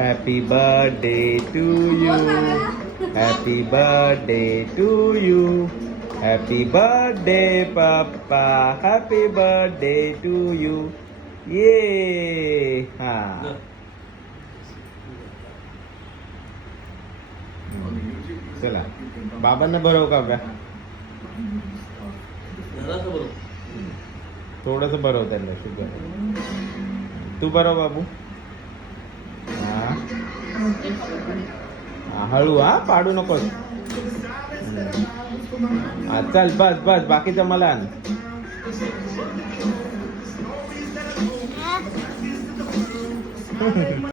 Happy birthday to you. Happy birthday to you. Happy birthday papa. Happy birthday to you. ये हा चला बाबांना भरव का बघा. थोडस भरव त्यांना शुगर. तू भरव बाबू. हा हळू हा पाडू नकोस. हा चल बस बस बाकीचं मला आण.